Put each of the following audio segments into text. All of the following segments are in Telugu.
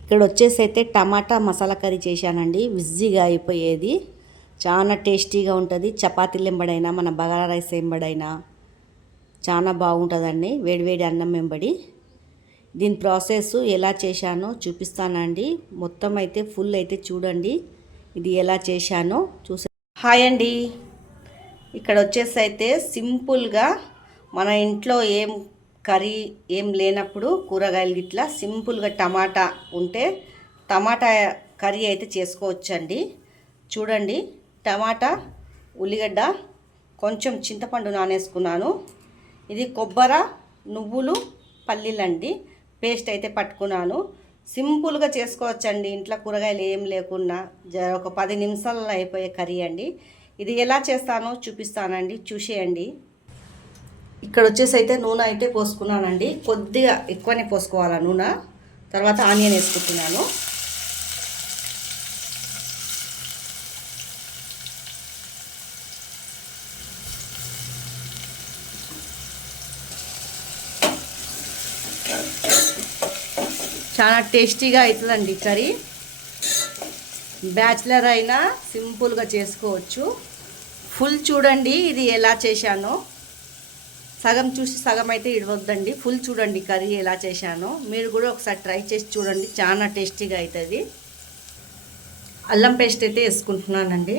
ఇక్కడ వచ్చేసి అయితే టమాటా మసాలా కర్రీ చేశానండి. విజ్జిగా అయిపోయేది. చాలా టేస్టీగా ఉంటుంది. చపాతీలు ఎంబడైనా మన బగారా రైస్ ఎంబడైనా చాలా బాగుంటుందండి. వేడివేడి అన్నం వెంబడి. దీని ప్రాసెస్ ఎలా చేశానో చూపిస్తానండి. మొత్తం అయితే ఫుల్ అయితే చూడండి. ఇది ఎలా చేశానో చూసా. హాయ్ అండి. ఇక్కడ వచ్చేసి అయితే సింపుల్గా మన ఇంట్లో ఏం కర్రీ ఏం లేనప్పుడు కూరగాయలు ఇట్లా సింపుల్గా టమాటా ఉంటే టమాటా కర్రీ అయితే చేసుకోవచ్చండి. చూడండి, టమాటా, ఉల్లిగడ్డ, కొంచెం చింతపండు నానేసుకున్నాను. ఇది కొబ్బరి, నువ్వులు, పల్లీలండి పేస్ట్ అయితే పట్టుకున్నాను. సింపుల్గా చేసుకోవచ్చండి. ఇంట్లో కూరగాయలు ఏం లేకున్నా ఒక 10 నిమిషాల్లో అయిపోయే కర్రీ అండి. ఇది ఎలా చేస్తానో చూపిస్తానండి, చూసేయండి. ఇక్కడ వచ్చేసి అయితే నూనె అయితే పోసుకున్నానండి. కొద్దిగా ఎక్కువనే పోసుకోవాలి నూనె. తర్వాత ఆనియన్ వేసుకుంటున్నాను. చాలా టేస్టీగా అవుతుందండి కర్రీ. బ్యాచిలర్ అయినా సింపుల్గా చేసుకోవచ్చు. ఫుల్ చూడండి ఇది ఎలా చేశానో. సగం చూసి సగం అయితే ఇడవద్దండి. ఫుల్ చూడండి కర్రీ ఎలా చేశానో. మీరు కూడా ఒకసారి ట్రై చేసి చూడండి, చాలా టేస్టీగా అవుతుంది. అల్లం పేస్ట్ అయితే వేసుకుంటున్నానండి.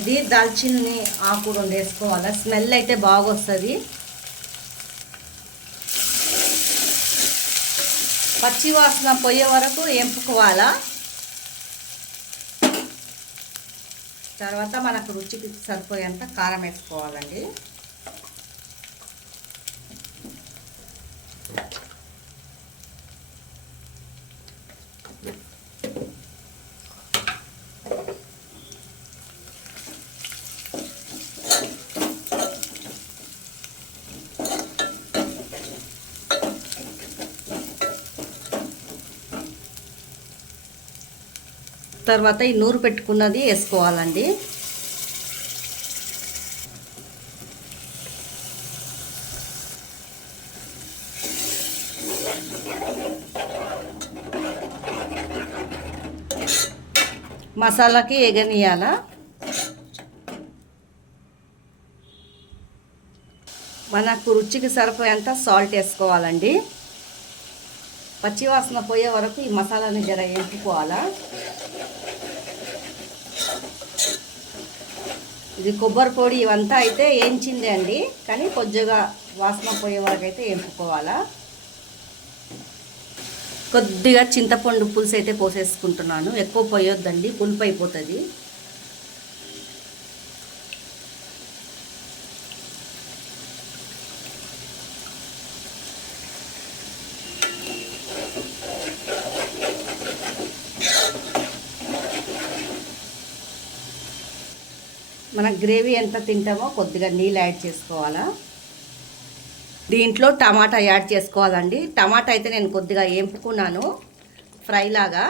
ఇది దాల్చిన్ని ఆకు రెండు వేసుకోవాలి. స్మెల్ అయితే బాగా వస్తుంది. పచ్చి వాసన పోయే వరకు ఎంపుకోవాలా. తర్వాత మనకు రుచికి సరిపోయేంత కారం వేసుకోవాలండి. తర్వాత ఈ నూరు పెట్టుకున్నది వేసుకోవాలండి. మసాలాకి ఎగనియాల. మనకు రుచికి సరిపోయేంత సాల్ట్ వేసుకోవాలండి. పచ్చివాసన పోయే వరకు ఈ మసాలాని జర ఎంపుకోవాలా. ఇది కొబ్బరి పొడి ఇవంతా అయితే వేయించిందే అండి, కానీ కొద్దిగా వాసన పోయే వరకు అయితే ఎంపుకోవాలా. కొద్దిగా చింతపండు పులుసు అయితే పోసేసుకుంటున్నాను. ఎక్కువ పోయొద్దండి, పులుపు అయిపోతుంది. మన గ్రేవీ ఎంత తింటామో కొద్దిగా నీళ్ళు యాడ్ చేసుకోవాలా. దీంట్లో టమాటా యాడ్ చేసుకోవాలండి. టమాటా అయితే నేను కొద్దిగా ఏంపుకున్నాను ఫ్రై లాగా.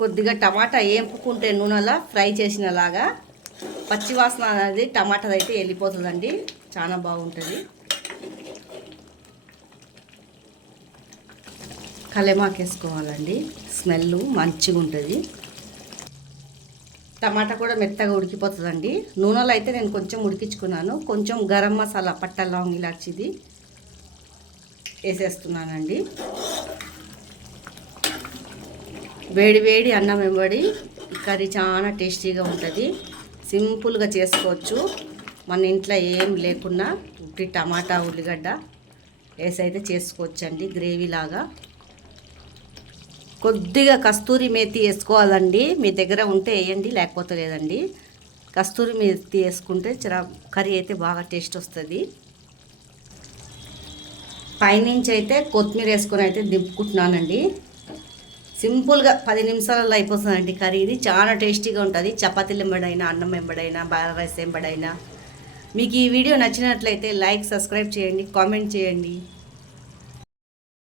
కొద్దిగా టమాటా ఏంపుకుంటే నూనెలా ఫ్రై చేసినలాగా పచ్చివాసన అనేది టమాటా అయితే వెళ్ళిపోతుందండి. చాలా బాగుంటుంది. కలెమాకు వేసుకోవాలండి, స్మెల్ మంచిగా ఉంటుంది. టమాటా కూడా మెత్తగా ఉడికిపోతుందండి. నూనెలో అయితే నేను కొంచెం ఉడికించుకున్నాను. కొంచెం గరం మసాలా, పట్ట, లవంగ, ఇలాచిది వేసేస్తున్నానండి. వేడి వేడి అన్నం వెంబడి కర్రీ చాలా టేస్టీగా ఉంటుంది. సింపుల్గా చేసుకోవచ్చు. మన ఇంట్లో ఏం లేకున్నా ఉట్టి టమాటా, ఉల్లిగడ్డ వేసి అయితే చేసుకోవచ్చండి గ్రేవీ లాగా. కొద్దిగా కస్తూరి మేతి వేసుకోవాలండి. మీ దగ్గర ఉంటే వేయండి, లేకపోతే లేదండి. కస్తూరి మేతి వేసుకుంటే కర్రీ అయితే బాగా టేస్ట్ వస్తుంది. పైనుంచి అయితే కొత్తిమీర వేసుకొని అయితే దింపుకుంటున్నానండి. సింపుల్గా 10 నిమిషాలలో అయిపోతుందండి కర్రీ. ఇది చాలా టేస్టీగా ఉంటుంది. చపాతీలు ఎంబడైనా, అన్నం ఎంబడైనా, బగారా రైస్ ఎంబడైనా. మీకు ఈ వీడియో నచ్చినట్లయితే లైక్, సబ్స్క్రైబ్ చేయండి, కామెంట్ చేయండి.